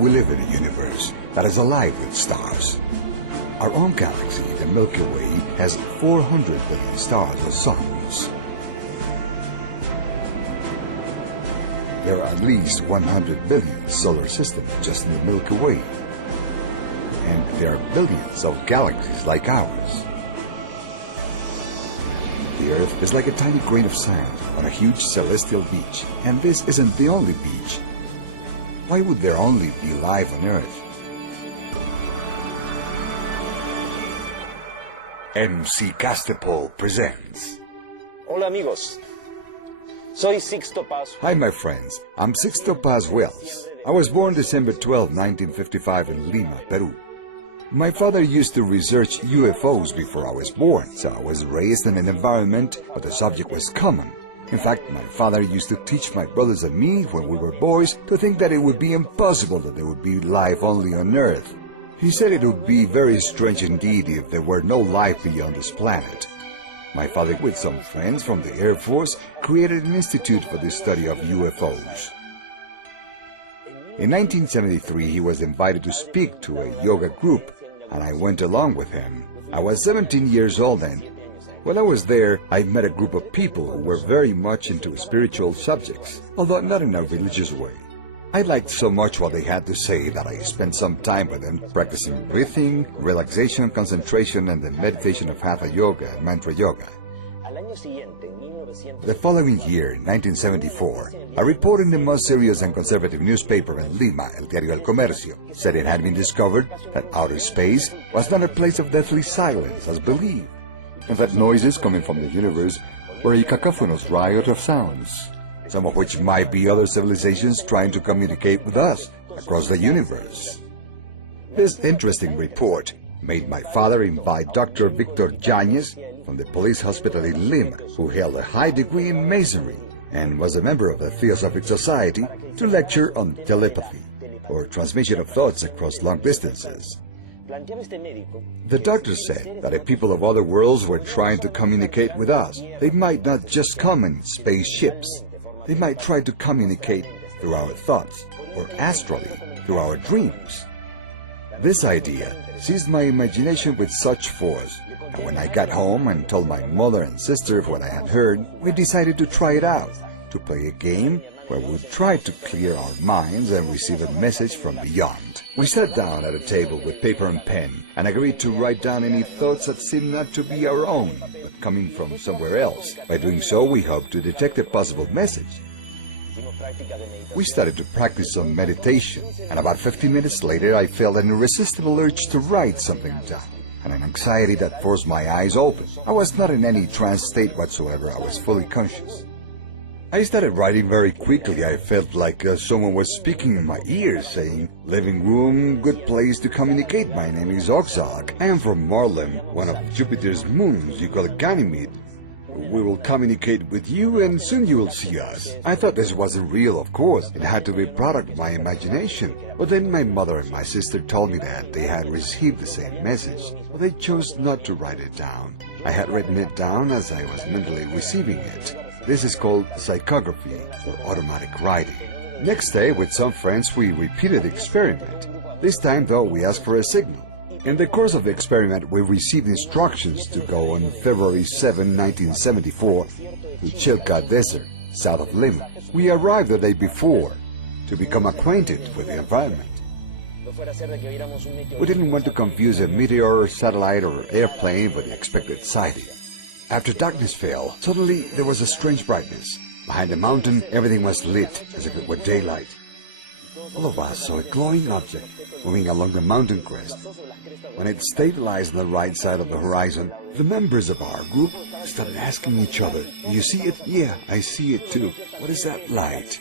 We live in a universe that is alive with stars. Our own galaxy, the Milky Way, has 400 billion stars or suns. There are at least 100 billion solar systems just in the Milky Way. And there are billions of galaxies like ours. The Earth is like a tiny grain of sand on a huge celestial beach, and this isn't the only beach. Why would there only be life on Earth? MC Castepol presents. Hola amigos, soy Sixto Paz. Hi my friends, I'm Sixto Paz Wells. I was born December 12, 1955 in Lima, Peru. My father used to research UFOs before I was born, so I was raised in an environment where the subject was common. In fact, my father used to teach my brothers and me, when we were boys, to think that it would be impossible that there would be life only on Earth. He said it would be very strange indeed if there were no life beyond this planet. My father, with some friends from the Air Force, created an institute for the study of UFOs. In 1973, he was invited to speak to a yoga group, and I went along with him. I was 17 years old then. While I was there, I met a group of people who were very much into spiritual subjects, although not in a religious way. I liked so much what they had to say that I spent some time with them practicing breathing, relaxation, concentration, and the meditation of Hatha Yoga and Mantra Yoga. The following year, 1974, a report in the most serious and conservative newspaper in Lima, El Diario El Comercio, said it had been discovered that outer space was not a place of deathly silence as believed, and that noises coming from the universe were a cacophonous riot of sounds, some of which might be other civilizations trying to communicate with us across the universe. This interesting report made my father invite Dr. Victor Yáñez from the police hospital in Lima, who held a high degree in masonry and was a member of the Theosophic Society, to lecture on telepathy, or transmission of thoughts across long distances. The doctor said that if people of other worlds were trying to communicate with us, they might not just come in spaceships. They might try to communicate through our thoughts, or astrally, through our dreams. This idea seized my imagination with such force, and when I got home and told my mother and sister what I had heard, we decided to try it out, to play a game where we would try to clear our minds and receive a message from beyond. We sat down at a table with paper and pen and agreed to write down any thoughts that seemed not to be our own, but coming from somewhere else. By doing so, we hoped to detect a possible message. We started to practice some meditation, and about 15 minutes later I felt an irresistible urge to write something down, and an anxiety that forced my eyes open. I was not in any trance state whatsoever, I was fully conscious. I started writing very quickly. I felt like someone was speaking in my ears, saying, "Living room, good place to communicate. My name is Oxalc. I am from Marlem, one of Jupiter's moons. You call it Ganymede. We will communicate with you and soon you will see us." I thought this wasn't real, of course. It had to be a product of my imagination. But then my mother and my sister told me that they had received the same message, but they chose not to write it down. I had written it down as I was mentally receiving it. This is called psychography, or automatic writing. Next day, with some friends, we repeated the experiment. This time, though, we asked for a signal. In the course of the experiment, we received instructions to go on February 7, 1974, to Chilca Desert, south of Lima. We arrived the day before to become acquainted with the environment. We didn't want to confuse a meteor, satellite, or airplane with the expected sighting. After darkness fell, suddenly there was a strange brightness. Behind the mountain, everything was lit, as if it were daylight. All of us saw a glowing object moving along the mountain crest. When it stabilized on the right side of the horizon, the members of our group started asking each other, "Do you see it?" "Yeah, I see it too." "What is that light?"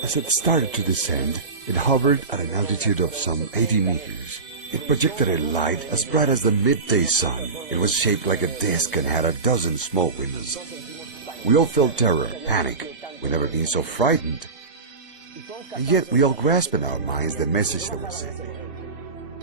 As it started to descend, it hovered at an altitude of some 80 meters. It projected a light as bright as the midday sun. It was shaped like a disc and had a dozen small windows. We all felt terror, panic. We'd never been so frightened. And yet we all grasped in our minds the message they were sending.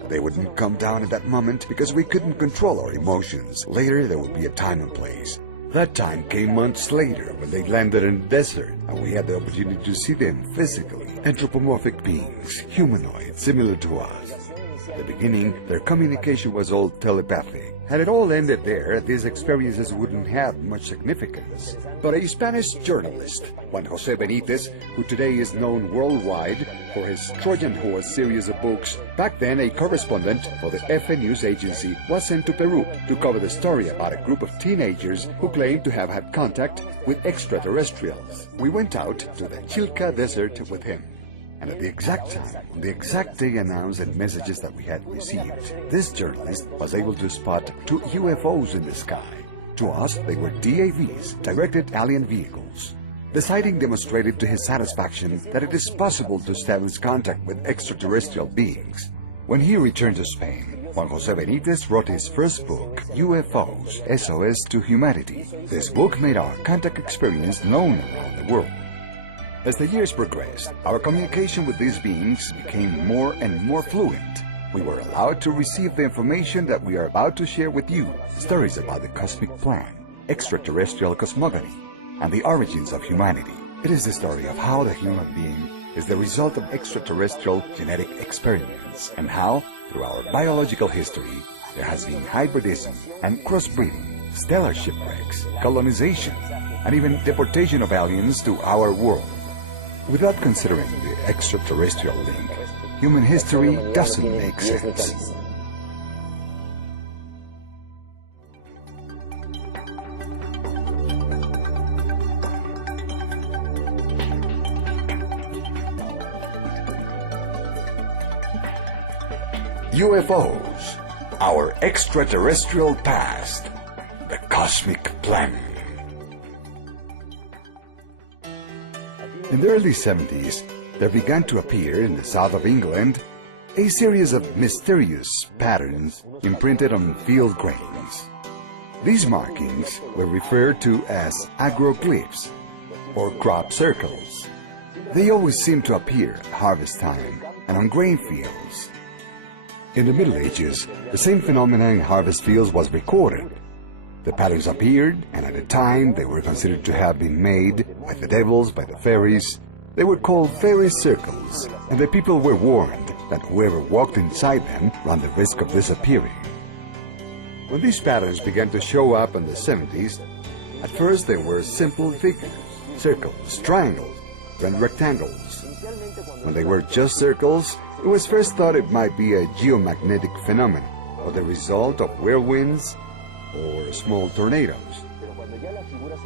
They wouldn't come down at that moment because we couldn't control our emotions. Later there would be a time and place. That time came months later when they landed in the desert, and we had the opportunity to see them physically. Anthropomorphic beings, humanoid, similar to us. At the beginning, their communication was all telepathic. Had it all ended there, these experiences wouldn't have much significance. But a Spanish journalist, Juan José Benítez, who today is known worldwide for his Trojan Horse series of books, back then a correspondent for the EFE news agency, was sent to Peru to cover the story about a group of teenagers who claimed to have had contact with extraterrestrials. We went out to the Chilca Desert with him. And at the exact time, on the exact day announced and messages that we had received, this journalist was able to spot 2 UFOs in the sky. To us, they were DAVs, directed alien vehicles. The sighting demonstrated to his satisfaction that it is possible to establish contact with extraterrestrial beings. When he returned to Spain, Juan José Benítez wrote his first book, UFOs, SOS to Humanity. This book made our contact experience known around the world. As the years progressed, our communication with these beings became more and more fluent. We were allowed to receive the information that we are about to share with you, stories about the cosmic plan, extraterrestrial cosmogony, and the origins of humanity. It is the story of how the human being is the result of extraterrestrial genetic experiments, and how, through our biological history, there has been hybridism and crossbreeding, stellar shipwrecks, colonization, and even deportation of aliens to our world. Without considering the extraterrestrial link, human history doesn't make sense. UFOs, our extraterrestrial past, the cosmic plan. In the early 70s, there began to appear in the south of England a series of mysterious patterns imprinted on field grains. These markings were referred to as agroglyphs, or crop circles. They always seemed to appear at harvest time and on grain fields. In the Middle Ages, the same phenomenon in harvest fields was recorded. The patterns appeared, and at the time they were considered to have been made by the devils, by the fairies. They were called fairy circles, and the people were warned that whoever walked inside them ran the risk of disappearing. When these patterns began to show up in the 70s, at first they were simple figures, circles, triangles, and rectangles. When they were just circles, it was first thought it might be a geomagnetic phenomenon, or the result of whirlwinds or small tornadoes.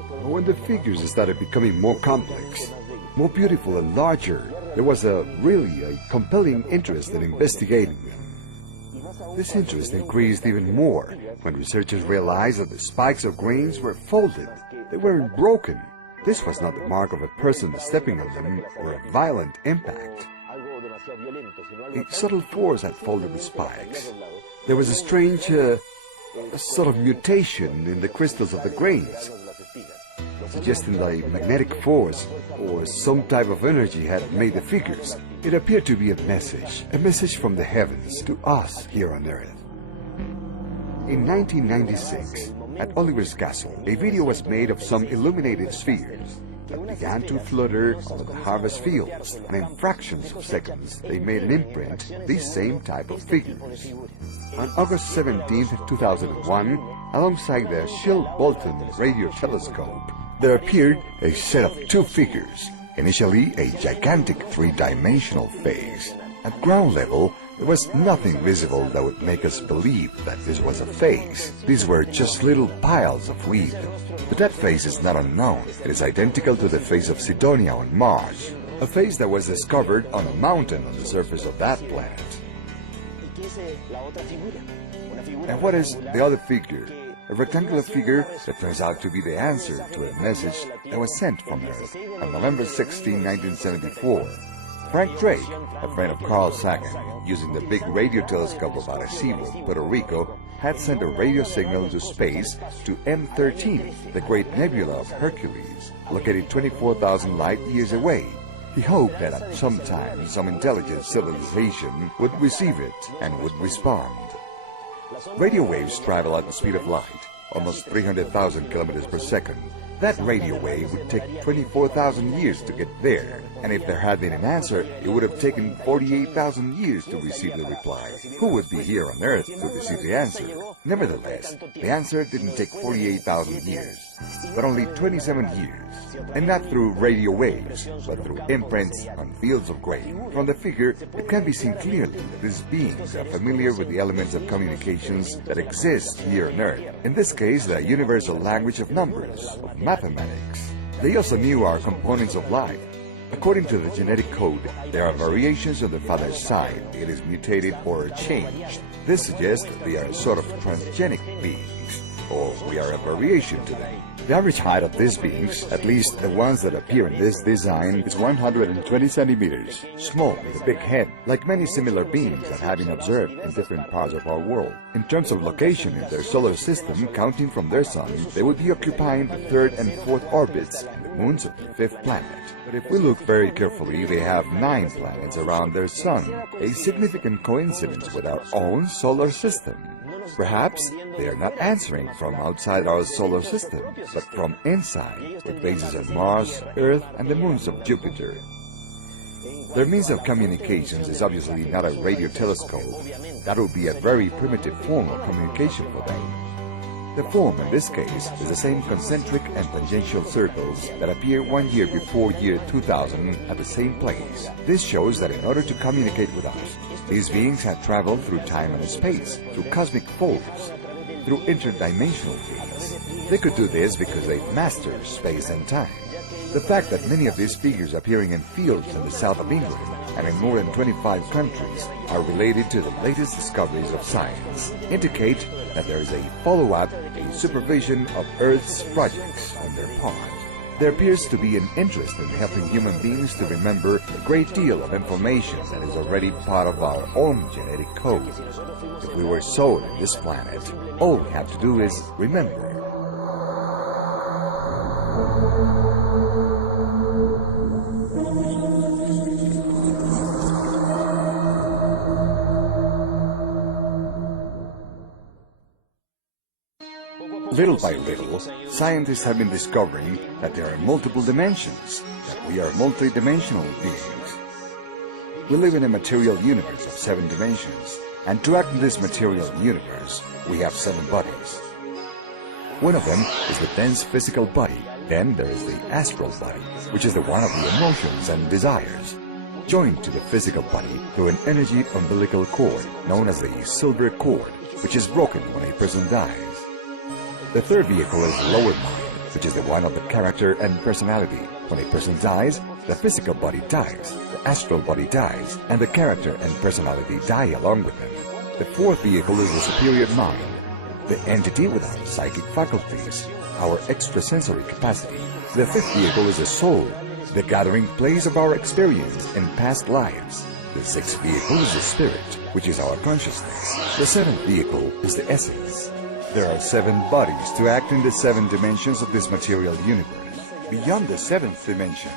But when the figures started becoming more complex, more beautiful and larger, there was really a compelling interest in investigating them. This interest increased even more when researchers realized that the spikes of grains were folded. They weren't broken. This was not the mark of a person stepping on them or a violent impact. A subtle force had folded the spikes. There was a strange sort of mutation in the crystals of the grains, suggesting that a magnetic force or some type of energy had made the figures. It appeared to be a message from the heavens to us here on Earth. In 1996, at Oliver's Castle, a video was made of some illuminated spheres that began to flutter over the harvest fields, and in fractions of seconds they made an imprint, these same type of figures. On August 17, 2001, alongside the Shield-Bolton radio telescope, there appeared a set of 2 figures, initially a gigantic 3-dimensional face. At ground level, there was nothing visible that would make us believe that this was a face. These were just little piles of weed. But that face is not unknown. It is identical to the face of Sidonia on Mars, a face that was discovered on a mountain on the surface of that planet. And what is the other figure? A rectangular figure that turns out to be the answer to a message that was sent from Earth on November 16, 1974. Frank Drake, a friend of Carl Sagan, using the big radio telescope of Arecibo, Puerto Rico, had sent a radio signal to space to M13, the Great Nebula of Hercules, located 24,000 light-years away. He hoped that at some time some intelligent civilization would receive it and would respond. Radio waves travel at the speed of light, almost 300,000 kilometers per second. That radio wave would take 24,000 years to get there, and if there had been an answer, it would have taken 48,000 years to receive the reply. Who would be here on Earth to receive the answer? Nevertheless, the answer didn't take 48,000 years, but only 27 years. And not through radio waves, but through imprints on fields of grain. From the figure, it can be seen clearly that these beings are familiar with the elements of communications that exist here on Earth. In this case, the universal language of numbers, of mathematics. They also knew our components of life. According to the genetic code, there are variations on the father's side. It is mutated or changed. This suggests that they are a sort of transgenic beings, or we are a variation to them. The average height of these beings, at least the ones that appear in this design, is 120 centimeters, small with a big head, like many similar beings that have been observed in different parts of our world. In terms of location in their solar system, counting from their sun, they would be occupying the third and fourth orbits and the moons of the fifth planet. But if we look very carefully, they have 9 planets around their sun, a significant coincidence with our own solar system. Perhaps they are not answering from outside our solar system, but from inside, with bases on Mars, Earth, and the moons of Jupiter. Their means of communications is obviously not a radio telescope. That would be a very primitive form of communication for them. The form, in this case, is the same concentric and tangential circles that appear 1 year before year 2000 at the same place. This shows that in order to communicate with us, these beings had traveled through time and space, through cosmic folds, through interdimensional beings. They could do this because they mastered space and time. The fact that many of these figures appearing in fields in the south of England and in more than 25 countries are related to the latest discoveries of science indicate that there is a follow-up, a supervision of Earth's projects on their part. There appears to be an interest in helping human beings to remember a great deal of information that is already part of our own genetic code. If we were soul in this planet, all we have to do is remember. Little by little, scientists have been discovering that there are multiple dimensions, that we are multidimensional beings. We live in a material universe of 7 dimensions, and to act in this material universe, we have 7 bodies. One of them is the dense physical body. Then there is the astral body, which is the one of the emotions and desires, joined to the physical body through an energy umbilical cord known as the silver cord, which is broken when a person dies. The third vehicle is the lower mind, which is the one of the character and personality. When a person dies, the physical body dies, the astral body dies, and the character and personality die along with them. The fourth vehicle is the superior mind, the entity with our psychic faculties, our extrasensory capacity. The fifth vehicle is the soul, the gathering place of our experience in past lives. The sixth vehicle is the spirit, which is our consciousness. The seventh vehicle is the essence. There are 7 bodies to act in the 7 dimensions of this material universe. Beyond the 7th dimension,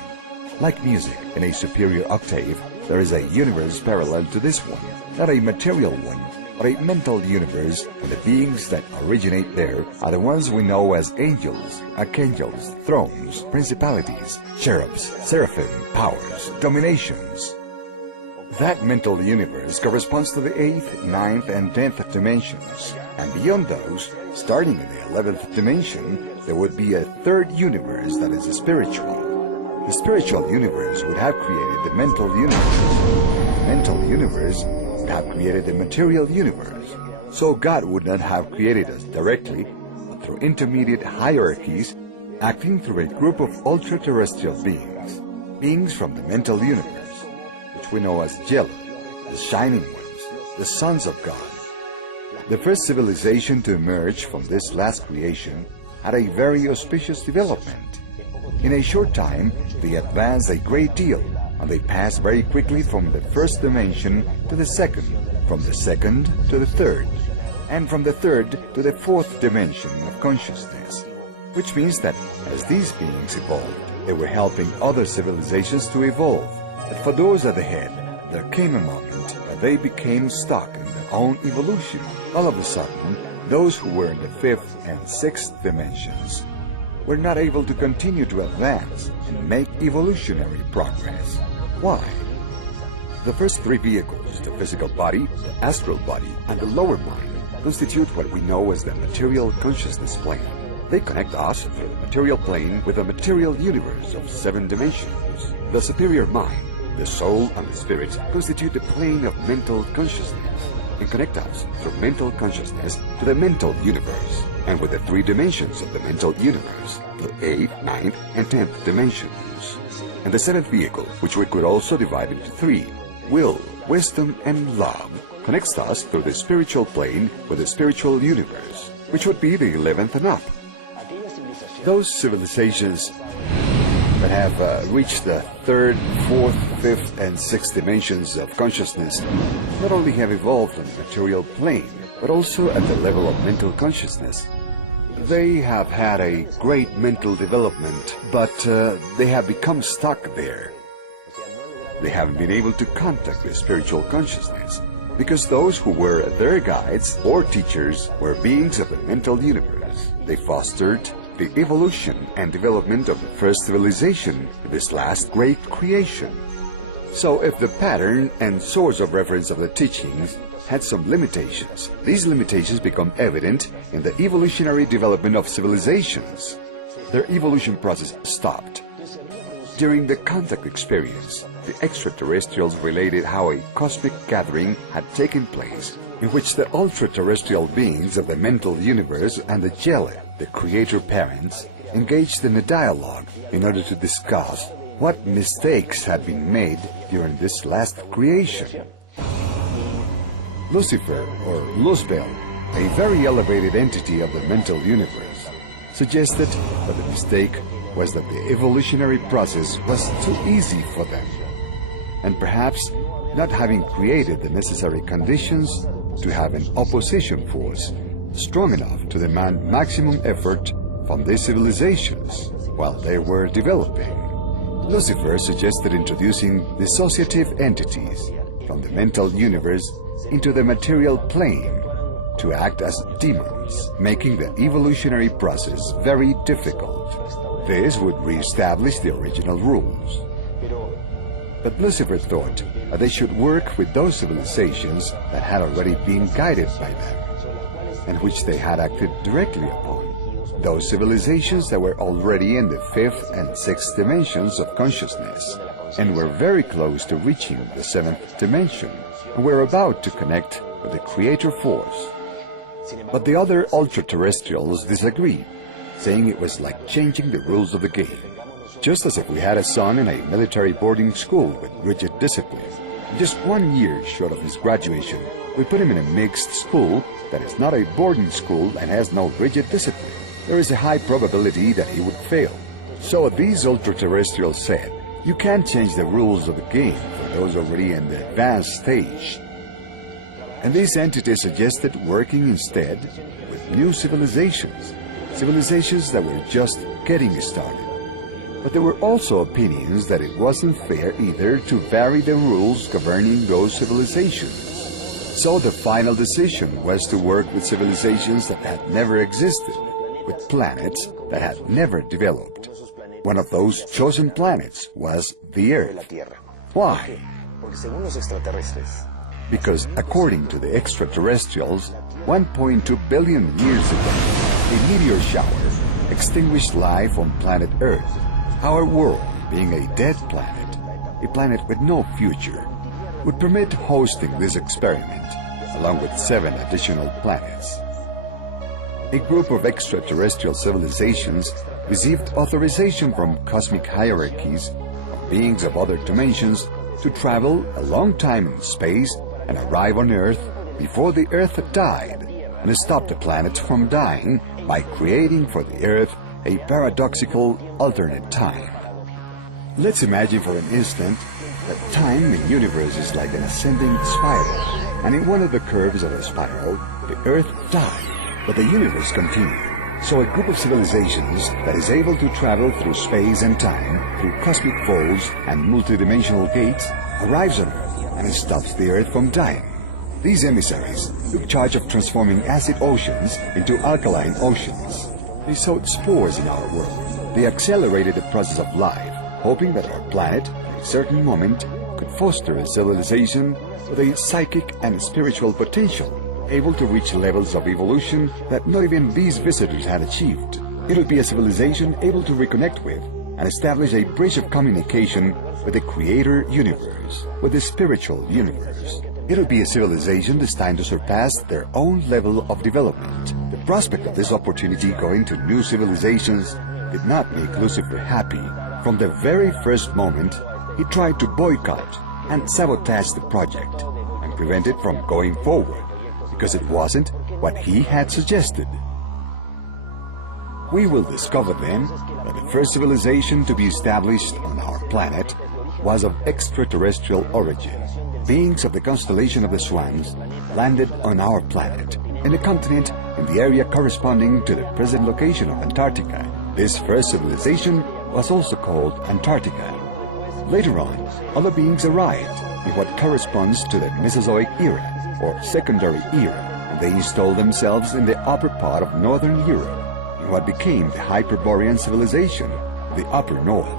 like music in a superior octave, there is a universe parallel to this one, not a material one, but a mental universe, and the beings that originate there are the ones we know as angels, archangels, thrones, principalities, cherubs, seraphim, powers, dominations. That mental universe corresponds to the 8th, 9th, and 10th dimensions. And beyond those, starting in the 11th dimension, there would be a 3rd universe that is spiritual. The spiritual universe would have created the mental universe. The mental universe would have created the material universe. So God would not have created us directly, but through intermediate hierarchies, acting through a group of ultra-terrestrial beings, beings from the mental universe, which we know as Jello, the Shining Ones, the Sons of God. The first civilization to emerge from this last creation had a very auspicious development. In a short time, they advanced a great deal, and they passed very quickly from the first dimension to the second, from the second to the third, and from the third to the 4th dimension of consciousness, which means that as these beings evolved, they were helping other civilizations to evolve. But for those at the head, there came a moment where they became stuck in the own evolution. All of a sudden, those who were in the fifth and sixth dimensions were not able to continue to advance and make evolutionary progress. Why? The first three vehicles, the physical body, the astral body, and the lower mind, constitute what we know as the material consciousness plane. They connect us through the material plane with the material universe of 7 dimensions. The superior mind, the soul, and the spirit constitute the plane of mental consciousness and connect us through mental consciousness to the mental universe, and with the 3 dimensions of the mental universe, the 8th, 9th, and 10th dimensions. And the 7th vehicle, which we could also divide into 3, will, wisdom, and love, connects us through the spiritual plane with the spiritual universe, which would be the 11th and up. Those civilizations that have reached the 3rd, 4th, 5th, and 6th dimensions of consciousness not only have evolved on the material plane, but also at the level of mental consciousness. They have had a great mental development, but they have become stuck there. They haven't been able to contact the spiritual consciousness, because those who were their guides or teachers were beings of the mental universe. They fostered the evolution and development of the first civilization, this last great creation. So if the pattern and source of reference of the teachings had some limitations, these limitations become evident in the evolutionary development of civilizations. Their evolution process stopped. During the contact experience, the extraterrestrials related how a cosmic gathering had taken place, in which the ultra-terrestrial beings of the mental universe and the Jelle, the creator parents, engaged in a dialogue in order to discuss what mistakes had been made during this last creation. Lucifer, or Luzbel, a very elevated entity of the mental universe, suggested that the mistake was that the evolutionary process was too easy for them, and perhaps not having created the necessary conditions to have an opposition force strong enough to demand maximum effort from these civilizations while they were developing. Lucifer suggested introducing dissociative entities from the mental universe into the material plane to act as demons, making the evolutionary process very difficult. This would re-establish the original rules. But Lucifer thought that they should work with those civilizations that had already been guided by them, and which they had acted directly upon. Those civilizations that were already in the 5th and 6th dimensions of consciousness, and were very close to reaching the 7th dimension, and were about to connect with the creator force. But the other ultra-terrestrials disagreed, saying it was like changing the rules of the game. Just as if we had a son in a military boarding school with rigid discipline. Just 1 year short of his graduation, we put him in a mixed school that is not a boarding school and has no rigid discipline. There is a high probability that he would fail. So these ultra-terrestrials said, you can't change the rules of the game for those already in the advanced stage. And these entities suggested working instead with new civilizations, civilizations that were just getting started. But there were also opinions that it wasn't fair either to vary the rules governing those civilizations. So the final decision was to work with civilizations that had never existed, with planets that had never developed. One of those chosen planets was the Earth. Why? Because according to the extraterrestrials, 1.2 billion years ago, a meteor shower extinguished life on planet Earth. Our world, being a dead planet, a planet with no future, would permit hosting this experiment, along with 7 additional planets. A group of extraterrestrial civilizations received authorization from cosmic hierarchies of beings of other dimensions to travel a long time in space and arrive on Earth before the Earth died, and stop the planet from dying by creating for the Earth a paradoxical alternate time. Let's imagine for an instant that time in the universe is like an ascending spiral, and in one of the curves of the spiral, the Earth died, but the universe continued. So a group of civilizations that is able to travel through space and time, through cosmic folds and multidimensional gates, arrives on Earth and stops the Earth from dying. These emissaries took charge of transforming acid oceans into alkaline oceans. They sowed spores in our world. They accelerated the process of life, hoping that our planet, at a certain moment, could foster a civilization with a psychic and spiritual potential, able to reach levels of evolution that not even these visitors had achieved. It would be a civilization able to reconnect with and establish a bridge of communication with the creator universe, with the spiritual universe. It would be a civilization destined to surpass their own level of development. The prospect of this opportunity going to new civilizations did not make Lucifer happy. From the very first moment, he tried to boycott and sabotage the project and prevent it from going forward, because it wasn't what he had suggested. We will discover then that the first civilization to be established on our planet was of extraterrestrial origin. Beings of the constellation of the Swans landed on our planet, in a continent in the area corresponding to the present location of Antarctica. This first civilization was also called Antarctica. Later on, other beings arrived in what corresponds to the Mesozoic era, or Secondary era, and they installed themselves in the upper part of Northern Europe, in what became the Hyperborean civilization, the Upper North.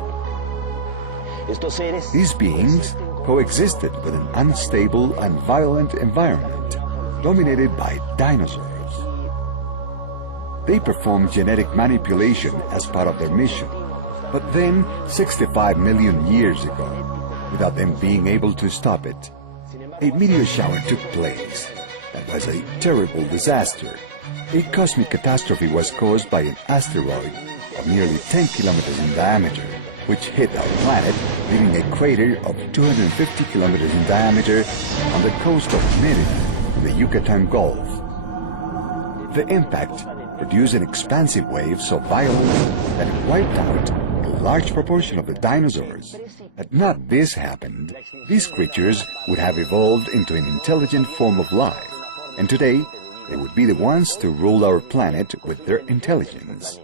These beings coexisted with an unstable and violent environment, dominated by dinosaurs. They performed genetic manipulation as part of their mission, but then, 65 million years ago, without them being able to stop it, a meteor shower took place. That was a terrible disaster. A cosmic catastrophe was caused by an asteroid of nearly 10 kilometers in diameter, which hit our planet, leaving a crater of 250 kilometers in diameter on the coast of Mérida in the Yucatan Gulf. The impact produced an expansive wave so violent that it wiped out a large proportion of the dinosaurs. Had not this happened, these creatures would have evolved into an intelligent form of life, and today they would be the ones to rule our planet with their intelligence.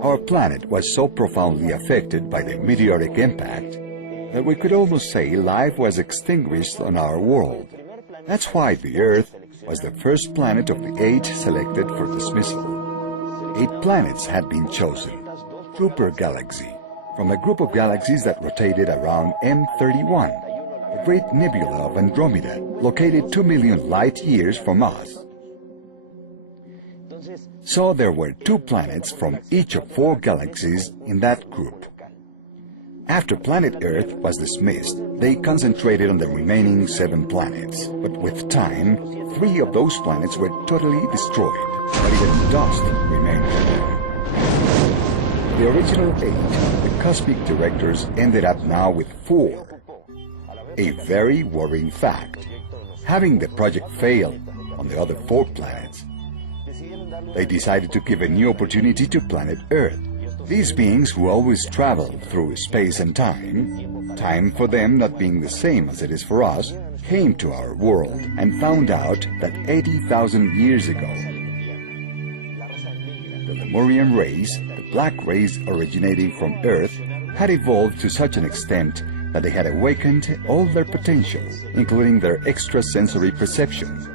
Our planet was so profoundly affected by the meteoric impact that we could almost say life was extinguished on our world. That's why the Earth was the first planet of the 8 selected for dismissal. 8 planets had been chosen, two per galaxy, from a group of galaxies that rotated around M31, the great nebula of Andromeda, located 2 million light-years from us. So there were 2 planets from each of 4 galaxies in that group. After planet Earth was dismissed, they concentrated on the remaining 7 planets. But with time, 3 of those planets were totally destroyed, not even dust remained for them. The original 8, the cosmic directors, ended up now with 4. A very worrying fact. Having the project fail on the other 4 planets, they decided to give a new opportunity to planet Earth. These beings who always travel through space and time for them not being the same as it is for us, came to our world and found out that 80,000 years ago, the Lemurian race, the black race originating from Earth, had evolved to such an extent that they had awakened all their potential, including their extrasensory perception.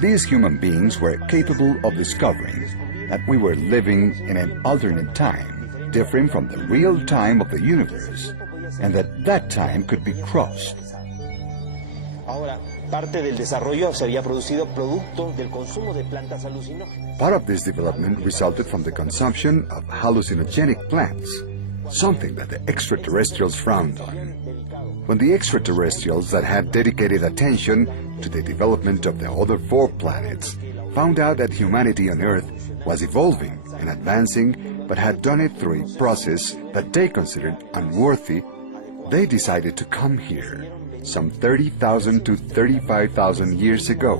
These human beings were capable of discovering that we were living in an alternate time, different from the real time of the universe, and that time could be crossed. Part of this development resulted from the consumption of hallucinogenic plants, something that the extraterrestrials frowned on. When the extraterrestrials that had dedicated attention to the development of the other 4 planets found out that humanity on Earth was evolving and advancing, but had done it through a process that they considered unworthy, they decided to come here, some 30,000 to 35,000 years ago,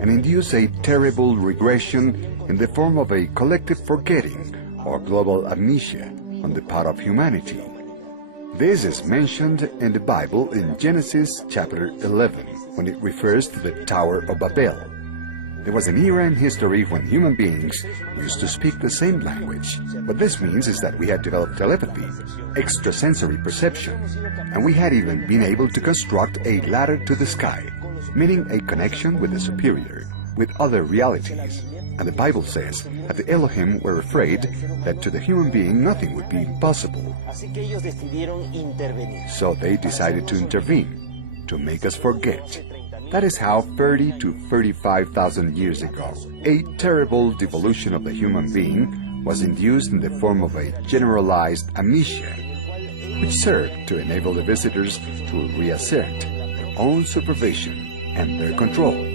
and induce a terrible regression in the form of a collective forgetting or global amnesia on the part of humanity. This is mentioned in the Bible in Genesis chapter 11, when it refers to the Tower of Babel. There was an era in history when human beings used to speak the same language. What this means is that we had developed telepathy, extrasensory perception, and we had even been able to construct a ladder to the sky, meaning a connection with the superior, with other realities. And the Bible says that the Elohim were afraid that to the human being nothing would be impossible. So they decided to intervene, to make us forget. That is how 30 to 35,000 years ago, a terrible devolution of the human being was induced in the form of a generalized amnesia, which served to enable the visitors to reassert their own supervision and their control.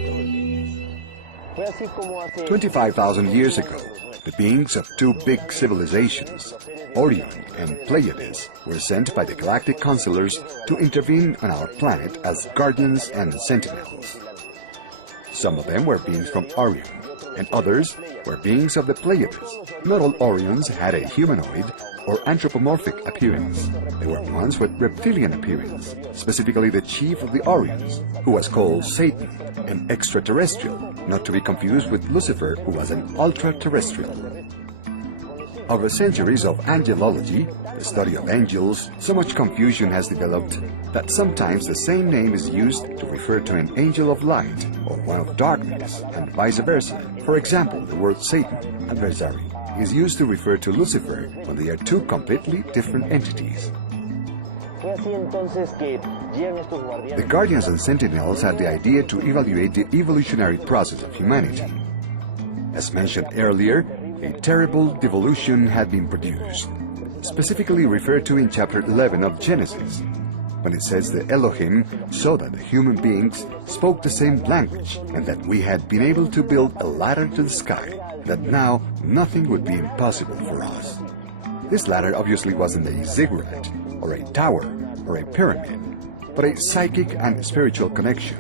25,000 years ago, the beings of two big civilizations, Orion and Pleiades, were sent by the galactic counselors to intervene on our planet as guardians and sentinels. Some of them were beings from Orion, and others were beings of the Pleiades. Not all Orions had a humanoid or anthropomorphic appearance. There were ones with reptilian appearance, specifically the chief of the Orions, who was called Satan, an extraterrestrial, not to be confused with Lucifer, who was an ultra-terrestrial. Over centuries of angelology, the study of angels, so much confusion has developed that sometimes the same name is used to refer to an angel of light or one of darkness, and vice versa. For example, the word Satan, adversary, is used to refer to Lucifer when they are two completely different entities. The Guardians and Sentinels had the idea to evaluate the evolutionary process of humanity. As mentioned earlier, a terrible devolution had been produced, specifically referred to in chapter 11 of Genesis, when it says the Elohim saw that the human beings spoke the same language and that we had been able to build a ladder to the sky, that now nothing would be impossible for us. This ladder obviously wasn't a ziggurat, or a tower, or a pyramid, but a psychic and spiritual connection.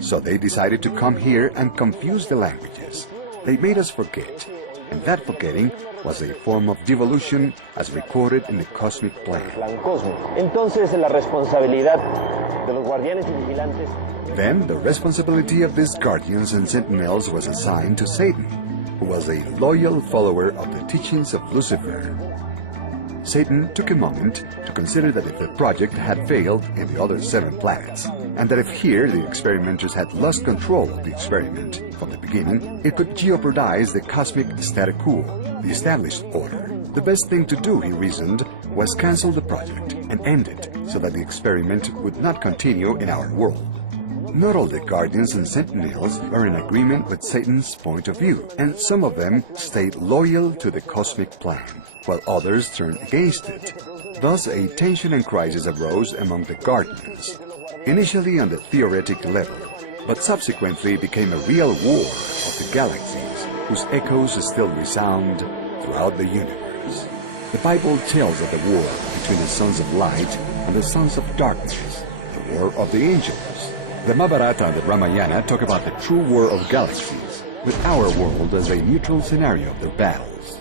So they decided to come here and confuse the languages. They made us forget, and that forgetting was a form of devolution as recorded in the cosmic plan. Then the responsibility of these guardians and sentinels was assigned to Satan, who was a loyal follower of the teachings of Lucifer. Satan took a moment to consider that if the project had failed in the other 7 planets, and that if here the experimenters had lost control of the experiment from the beginning, it could jeopardize the cosmic statu quo, the established order. The best thing to do, he reasoned, was cancel the project and end it so that the experiment would not continue in our world. Not all the Guardians and Sentinels were in agreement with Satan's point of view, and some of them stayed loyal to the cosmic plan, while others turned against it. Thus, a tension and crisis arose among the Guardians, initially on the theoretic level, but subsequently became a real war of the galaxies, whose echoes still resound throughout the universe. The Bible tells of the war between the sons of light and the sons of darkness, the war of the angels. The Mahabharata and the Ramayana talk about the true war of galaxies, with our world as a neutral scenario of their battles.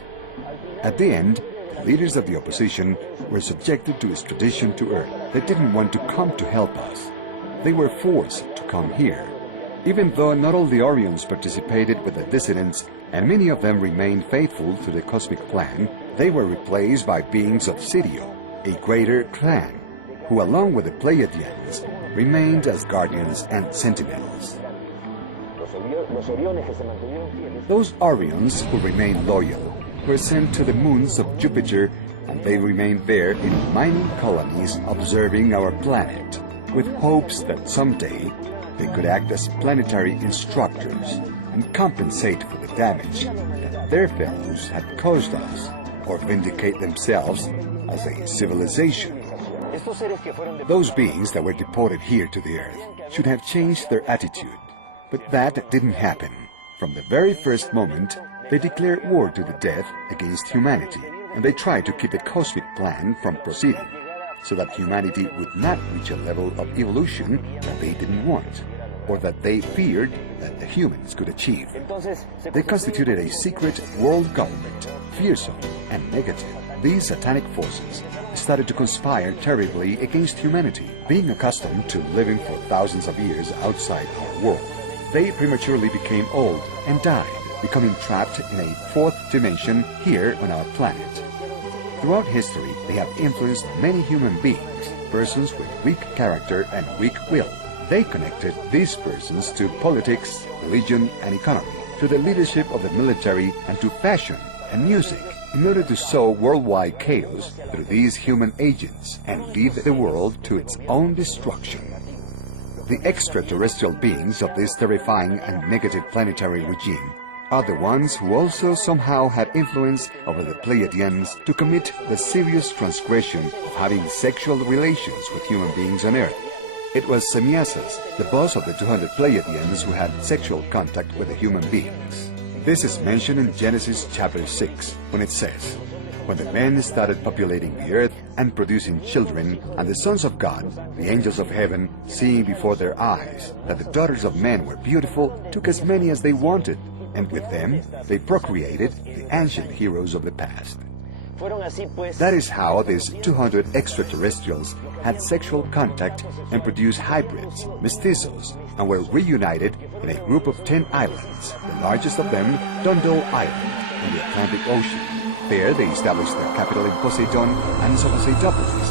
At the end, the leaders of the opposition were subjected to extradition to Earth. They didn't want to come to help us. They were forced to come here. Even though not all the Orions participated with the dissidents, and many of them remained faithful to the cosmic plan, they were replaced by beings of Sitio, a greater clan, who along with the Pleiadians remained as guardians and sentinels. Those Orions who remained loyal were sent to the moons of Jupiter, and they remained there in mining colonies observing our planet, with hopes that someday they could act as planetary instructors and compensate for the damage that their fellows had caused us, or vindicate themselves as a civilization. Those beings that were deported here to the Earth should have changed their attitude, but that didn't happen. From the very first moment, they declared war to the death against humanity, and they tried to keep the cosmic plan from proceeding, so that humanity would not reach a level of evolution that they didn't want, or that they feared that the humans could achieve. They constituted a secret world government, fearsome and negative. These satanic forces started to conspire terribly against humanity. Being accustomed to living for thousands of years outside our world, they prematurely became old and died, becoming trapped in a fourth dimension here on our planet. Throughout history, they have influenced many human beings, persons with weak character and weak will. They connected these persons to politics, religion, and economy, to the leadership of the military, and to fashion and music, in order to sow worldwide chaos through these human agents and lead the world to its own destruction. The extraterrestrial beings of this terrifying and negative planetary regime are the ones who also somehow had influence over the Pleiadians to commit the serious transgression of having sexual relations with human beings on Earth. It was Semyasis, the boss of the 200 Pleiadians, who had sexual contact with the human beings. This is mentioned in Genesis chapter 6, when it says, "When the men started populating the earth and producing children, and the sons of God, the angels of heaven, seeing before their eyes that the daughters of men were beautiful, took as many as they wanted, and with them they procreated the ancient heroes of the past." That is how these 200 extraterrestrials had sexual contact and produced hybrids, mestizos, and were reunited in a group of 10 islands, the largest of them, Dondo Island, in the Atlantic Ocean. There they established their capital in Poseidon and Sophoseitopolis.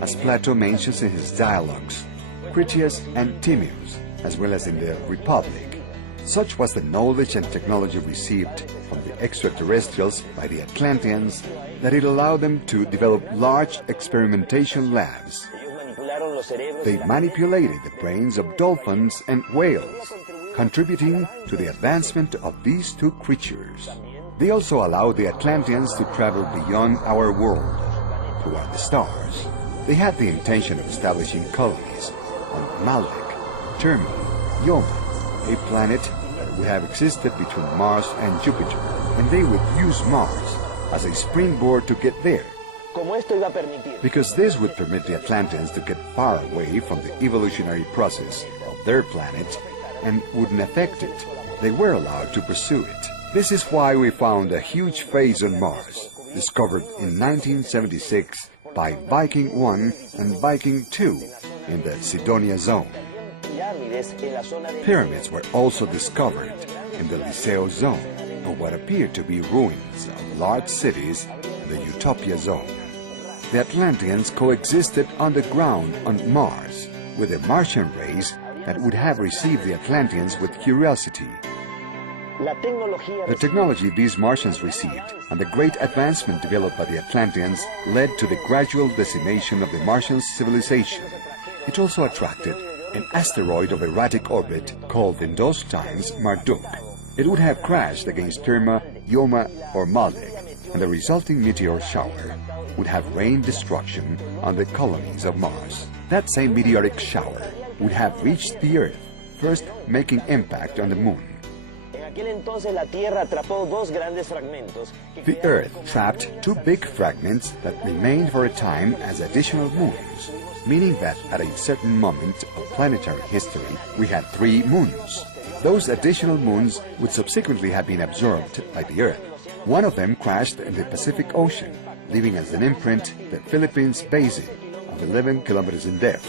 As Plato mentions in his dialogues, Critias and Timaeus, as well as in the Republic. Such was the knowledge and technology received from the extraterrestrials by the Atlanteans that it allowed them to develop large experimentation labs. They manipulated the brains of dolphins and whales, contributing to the advancement of these two creatures. They also allowed the Atlanteans to travel beyond our world, toward the stars. They had the intention of establishing colonies on Malek, Terma, Yoma, a planet that would have existed between Mars and Jupiter, and they would use Mars as a springboard to get there, because this would permit the Atlanteans to get far away from the evolutionary process of their planet and wouldn't affect it. They were allowed to pursue it. This is why we found a huge phase on Mars, discovered in 1976 by Viking 1 and Viking 2 in the Sidonia zone. Pyramids were also discovered in the Liceo zone, of what appeared to be ruins of large cities in the Utopia zone. The Atlanteans coexisted underground on Mars with the Martian race that would have received the Atlanteans with curiosity. The technology these Martians received and the great advancement developed by the Atlanteans led to the gradual decimation of the Martian civilization. It also attracted an asteroid of erratic orbit called in those times Marduk. It would have crashed against Terma, Yoma, or Maldek, and the resulting meteor shower would have rained destruction on the colonies of Mars. That same meteoric shower would have reached the Earth, first making impact on the Moon. The Earth trapped two big fragments that remained for a time as additional moons, meaning that at a certain moment of planetary history, we had 3 moons. Those additional moons would subsequently have been absorbed by the Earth. One of them crashed in the Pacific Ocean, leaving as an imprint the Philippines Basin of 11 kilometers in depth.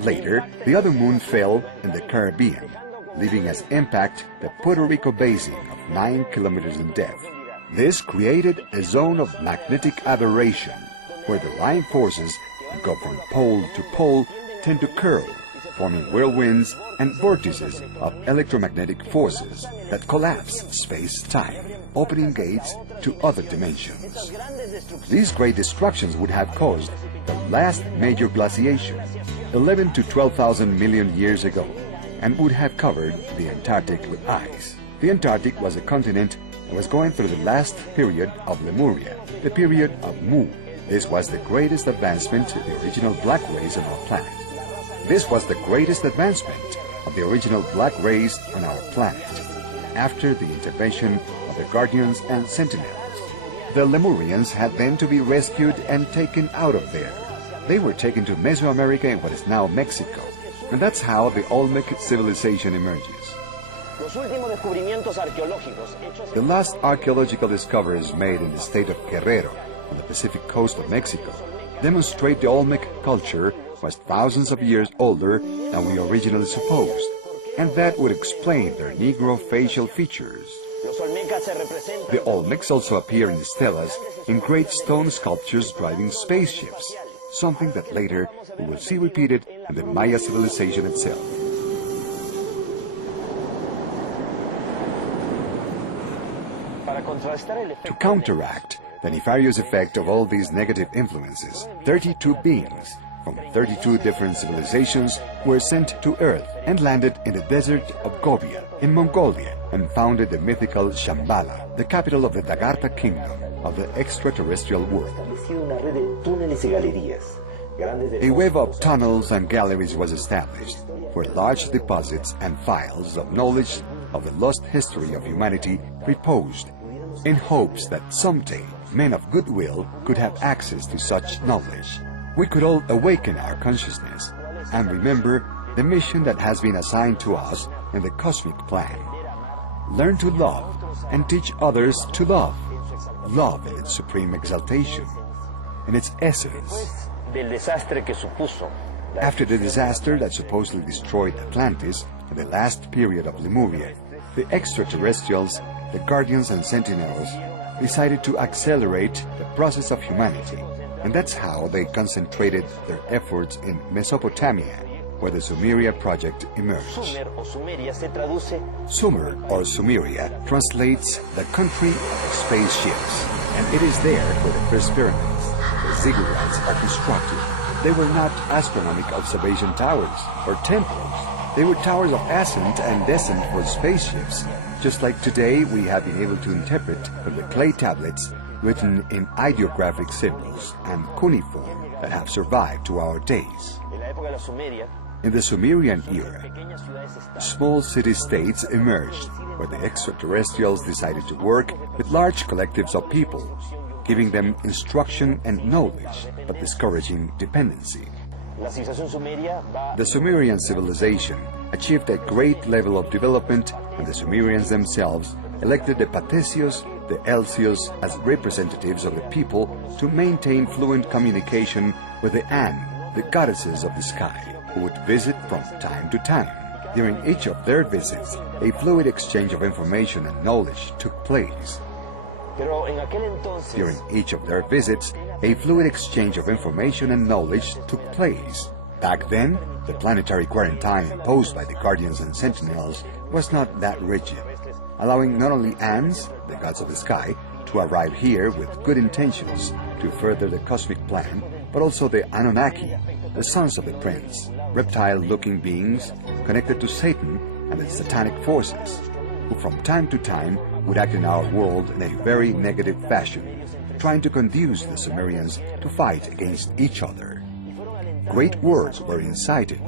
Later, the other moon fell in the Caribbean, leaving as impact the Puerto Rico Basin of 9 kilometers in depth. This created a zone of magnetic aberration, where the line forces that go from pole to pole tend to curl, forming whirlwinds and vortices of electromagnetic forces that collapse space-time, opening gates to other dimensions. These great destructions would have caused the last major glaciation, 11 to 12,000 million years ago, and would have covered the Antarctic with ice. The Antarctic was a continent that was going through the last period of Lemuria, the period of Mu. This was the greatest advancement to the original black race on our planet. This was the greatest advancement of the original black race on our planet, after the intervention of the Guardians and Sentinels. The Lemurians had then to be rescued and taken out of there. They were taken to Mesoamerica in what is now Mexico, and that's how the Olmec civilization emerges. The last archaeological discoveries made in the state of Guerrero, on the Pacific coast of Mexico, demonstrate the Olmec culture was thousands of years older than we originally supposed, and that would explain their Negro facial features. The Olmecs also appear in stelas in great stone sculptures driving spaceships, something that later we will see repeated in the Maya civilization itself. To counteract the nefarious effect of all these negative influences, 32 beings from 32 different civilizations were sent to Earth and landed in the desert of Gobi in Mongolia and founded the mythical Shambhala, the capital of the Dagartha kingdom of the extraterrestrial world. A web of tunnels and galleries was established, where large deposits and files of knowledge of the lost history of humanity reposed, in hopes that someday men of goodwill could have access to such knowledge. We could all awaken our consciousness and remember the mission that has been assigned to us in the cosmic plan. Learn to love and teach others to love. Love in its supreme exaltation, in its essence. After the disaster that supposedly destroyed Atlantis in the last period of Lemuria, the extraterrestrials, the Guardians and Sentinels, decided to accelerate the process of humanity, and that's how they concentrated their efforts in Mesopotamia, where the Sumeria project emerged. Sumer, or Sumeria, translates the country of spaceships, and it is there where the first pyramids, the ziggurats, are constructed. They were not astronomical observation towers or temples. They were towers of ascent and descent for spaceships, just like today we have been able to interpret from the clay tablets written in ideographic symbols and cuneiform that have survived to our days. In the Sumerian era, small city-states emerged where the extraterrestrials decided to work with large collectives of people, giving them instruction and knowledge, but discouraging dependency. The Sumerian civilization achieved a great level of development, and the Sumerians themselves elected the Patesios, the Elsios, as representatives of the people to maintain fluent communication with the An, the goddesses of the sky, who would visit from time to time. During each of their visits, a fluid exchange of information and knowledge took place. During each of their visits, a fluid exchange of information and knowledge took place. Back then, the planetary quarantine imposed by the Guardians and Sentinels was not that rigid, allowing not only Ans, the gods of the sky, to arrive here with good intentions to further the cosmic plan, but also the Anunnaki, the sons of the prince, reptile-looking beings connected to Satan and its satanic forces, who from time to time would act in our world in a very negative fashion, trying to conduce the Sumerians to fight against each other. Great wars were incited,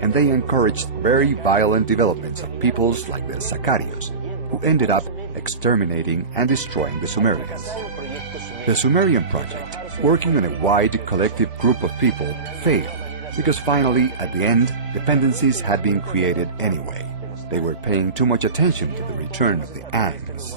and they encouraged very violent developments of peoples like the Sacarios, who ended up exterminating and destroying the Sumerians. The Sumerian project, working on a wide collective group of people, failed, because finally, at the end, dependencies had been created anyway. They were paying too much attention to the return of the Ans.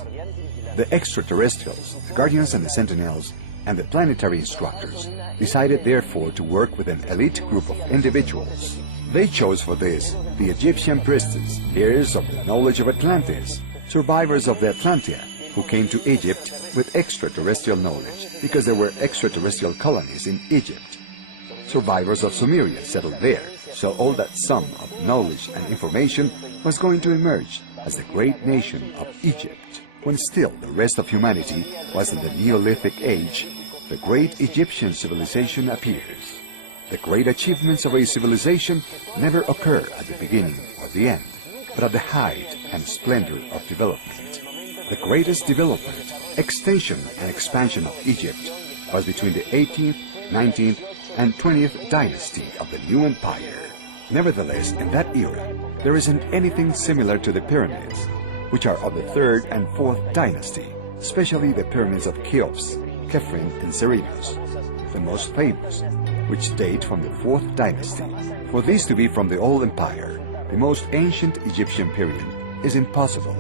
The extraterrestrials, the Guardians and the Sentinels, and the planetary instructors decided therefore to work with an elite group of individuals. They chose for this the Egyptian priestess, heirs of the knowledge of Atlantis, survivors of the Atlantia, who came to Egypt with extraterrestrial knowledge because there were extraterrestrial colonies in Egypt. Survivors of Sumeria settled there, so all that sum of knowledge and information was going to emerge as the great nation of Egypt. When still the rest of humanity was in the Neolithic age, the great Egyptian civilization appears. The great achievements of a civilization never occur at the beginning or the end, but at the height and splendor of development. The greatest development, extension and expansion of Egypt was between the 18th, 19th, and 20th dynasty of the new empire. Nevertheless, in that era, there isn't anything similar to the pyramids, which are of the 3rd and 4th dynasty, especially the pyramids of Cheops, Khephren, and Cerinos, the most famous, which date from the 4th dynasty. For these to be from the old empire, the most ancient Egyptian period, is impossible.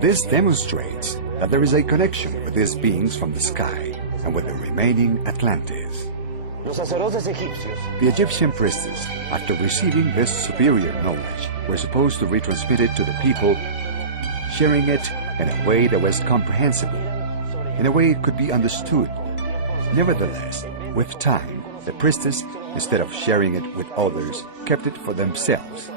This demonstrates that there is a connection with these beings from the sky and with the remaining Atlantis. Los sacerdotes egipcios The Egyptian priestess, after receiving this superior knowledge, were supposed to retransmit it to the people, sharing it in a way that was comprehensible, in a way it could be understood. Nevertheless, with time, the priestess, instead of sharing it with others, kept it for themselves,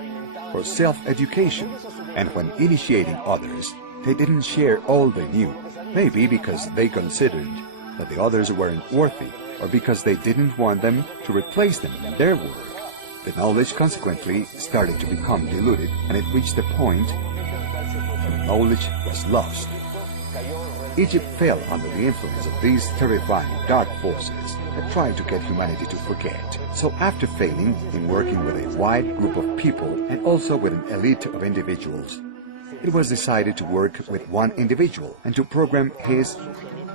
for self-education, and when initiating others, they didn't share all they knew, maybe because they considered that the others weren't worthy, or because they didn't want them to replace them in their work. The knowledge consequently started to become diluted, and it reached a point when knowledge was lost. Egypt fell under the influence of these terrifying dark forces that tried to get humanity to forget. So after failing in working with a wide group of people and also with an elite of individuals, it was decided to work with one individual and to program his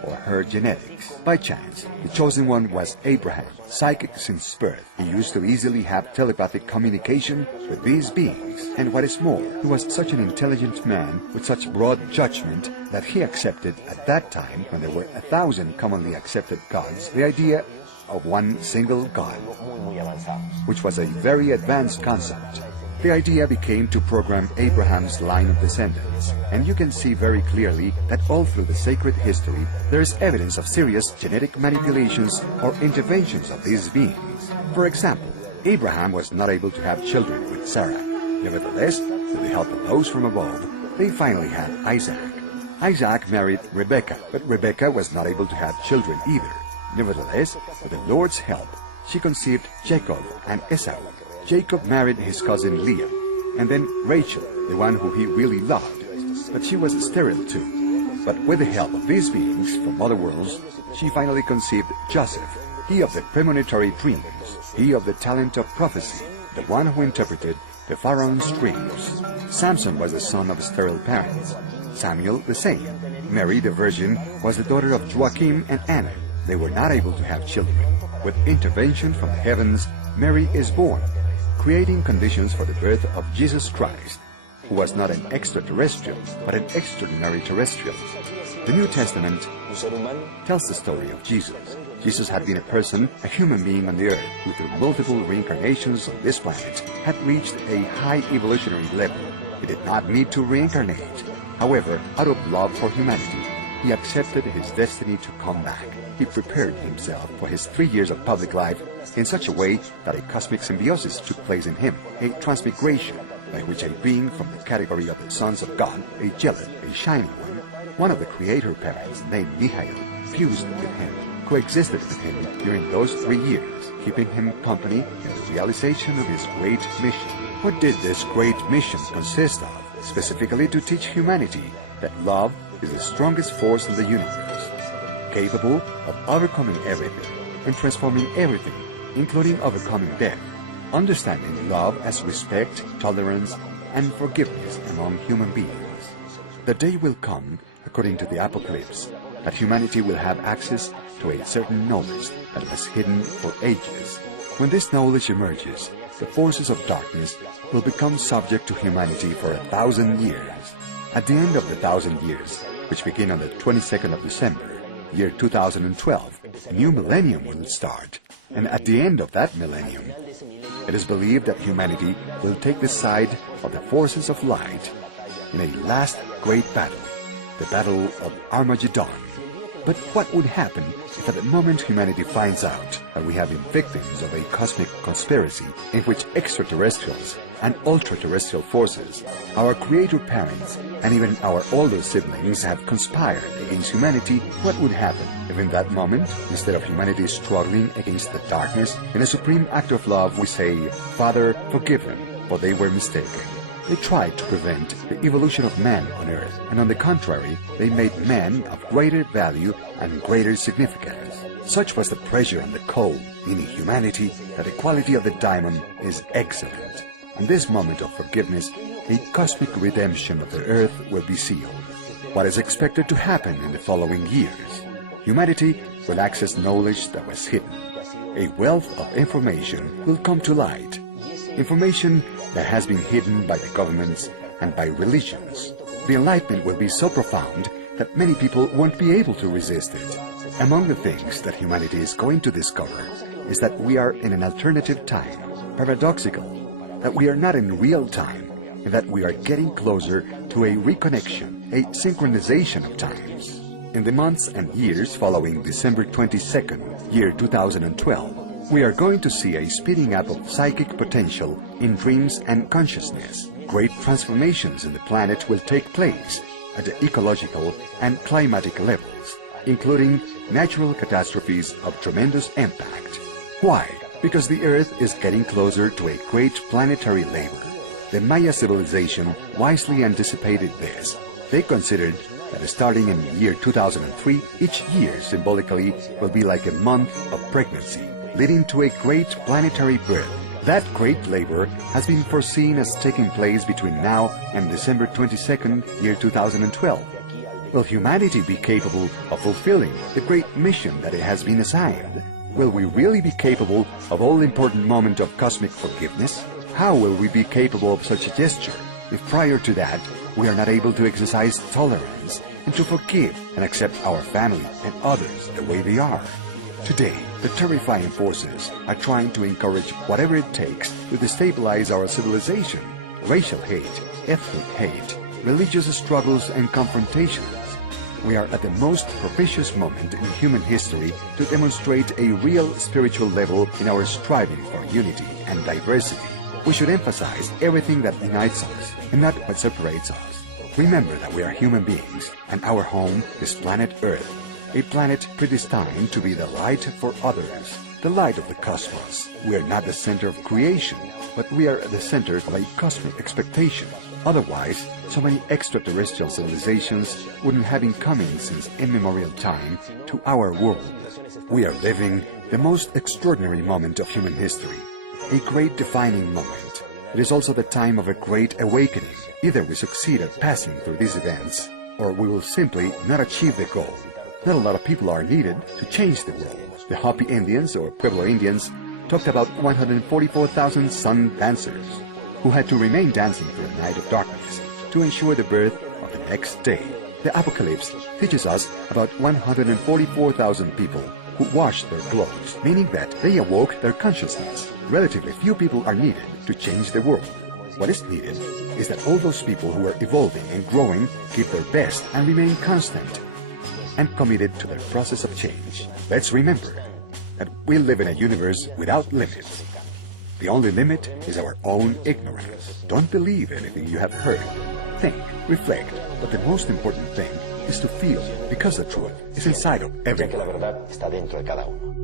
or her genetics. By chance, the chosen one was Abraham, psychic since birth. He used to easily have telepathic communication with these beings. And what is more, he was such an intelligent man with such broad judgment that he accepted at that time, when there were 1,000 commonly accepted gods, the idea of one single God, muy avanzados. which was a very advanced concept. The idea became to program Abraham's line of descendants, and you can see very clearly that all through the sacred history there is evidence of serious genetic manipulations or interventions of these beings. For example, Abraham was not able to have children with Sarah. Nevertheless, with the help of those from above, they finally had Isaac. Isaac married Rebekah, but Rebekah was not able to have children either. Nevertheless, with the Lord's help, she conceived Jacob and Esau. Jacob married his cousin Leah, and then Rachel, the one who he really loved, but she was sterile too. But with the help of these beings from other worlds, she finally conceived Joseph, he of the premonitory dreams, he of the talent of prophecy, the one who interpreted the Pharaoh's dreams. Samson was the son of sterile parents, Samuel the same. Mary the Virgin was the daughter of Joachim and Anna. They were not able to have children. With intervention from the heavens, Mary is born, creating conditions for the birth of Jesus Christ, who was not an extraterrestrial, but an extraordinary terrestrial. The New Testament tells the story of Jesus. Jesus had been a person, a human being on the earth, who through multiple reincarnations on this planet had reached a high evolutionary level. He did not need to reincarnate. However, out of love for humanity, he accepted his destiny to come back. He prepared himself for his 3 years of public life in such a way that a cosmic symbiosis took place in him, a transmigration by which a being from the category of the sons of God, a angelic, a shining one of the creator parents named Michael, fused with him, coexisted with him during those 3 years, keeping him company in the realization of his great mission. What did this great mission consist of? Specifically to teach humanity that love is the strongest force in the universe, capable of overcoming everything and transforming everything, including overcoming death, understanding love as respect, tolerance, and forgiveness among human beings. The day will come, according to the Apocalypse, that humanity will have access to a certain knowledge that was hidden for ages. When this knowledge emerges, the forces of darkness will become subject to humanity for 1,000 years. At the end of the 1,000 years, which begin on the 22nd of December, year 2012, a new millennium will start. And at the end of that millennium, it is believed that humanity will take the side of the forces of light in a last great battle, the Battle of Armageddon. But what would happen if at the moment humanity finds out that we have been victims of a cosmic conspiracy in which extraterrestrials and ultra-terrestrial forces, our creator parents, and even our older siblings have conspired against humanity? What would happen if in that moment, instead of humanity struggling against the darkness, in a supreme act of love we say, "Father, forgive them, for they were mistaken"? They tried to prevent the evolution of man on Earth, and on the contrary, they made man of greater value and greater significance. Such was the pressure on the coal, meaning humanity, that the quality of the diamond is excellent. In this moment of forgiveness, a cosmic redemption of the Earth will be sealed. What is expected to happen in the following years? Humanity will access knowledge that was hidden. A wealth of information will come to light. Information that has been hidden by the governments and by religions. The enlightenment will be so profound that many people won't be able to resist it. Among the things that humanity is going to discover is that we are in an alternative time, paradoxical, that we are not in real time, and that we are getting closer to a reconnection, a synchronization of times. In the months and years following December 22nd, year 2012, we are going to see a speeding up of psychic potential in dreams and consciousness. Great transformations in the planet will take place at the ecological and climatic levels, including natural catastrophes of tremendous impact. Why? Because the Earth is getting closer to a great planetary labor. The Maya civilization wisely anticipated this. They considered that starting in the year 2003, each year symbolically will be like a month of pregnancy, leading to a great planetary birth. That great labor has been foreseen as taking place between now and December 22nd, year 2012. Will humanity be capable of fulfilling the great mission that it has been assigned? Will we really be capable of all-important moment of cosmic forgiveness? How will we be capable of such a gesture if prior to that we are not able to exercise tolerance and to forgive and accept our family and others the way they are? Today, the terrifying forces are trying to encourage whatever it takes to destabilize our civilization. Racial hate, ethnic hate, religious struggles and confrontations. We are at the most propitious moment in human history to demonstrate a real spiritual level in our striving for unity and diversity. We should emphasize everything that unites us and not what separates us. Remember that we are human beings and our home is planet Earth, a planet predestined to be the light for others, the light of the cosmos. We are not the center of creation, but we are at the center of a cosmic expectation. Otherwise, so many extraterrestrial civilizations wouldn't have been coming since immemorial time to our world. We are living the most extraordinary moment of human history, a great defining moment. It is also the time of a great awakening. Either we succeed at passing through these events, or we will simply not achieve the goal. Not a lot of people are needed to change the world. The Hopi Indians, or Pueblo Indians, talked about 144,000 sun dancers who had to remain dancing through a night of darkness to ensure the birth of the next day. The Apocalypse teaches us about 144,000 people who washed their clothes, meaning that they awoke their consciousness. Relatively few people are needed to change the world. What is needed is that all those people who are evolving and growing give their best and remain constant and committed to the process of change. Let's remember that we live in a universe without limits. The only limit is our own ignorance. Don't believe anything you have heard. Think, reflect, but the most important thing is to feel, because the truth is inside of Ya que la everyone. verdad está dentro de cada uno.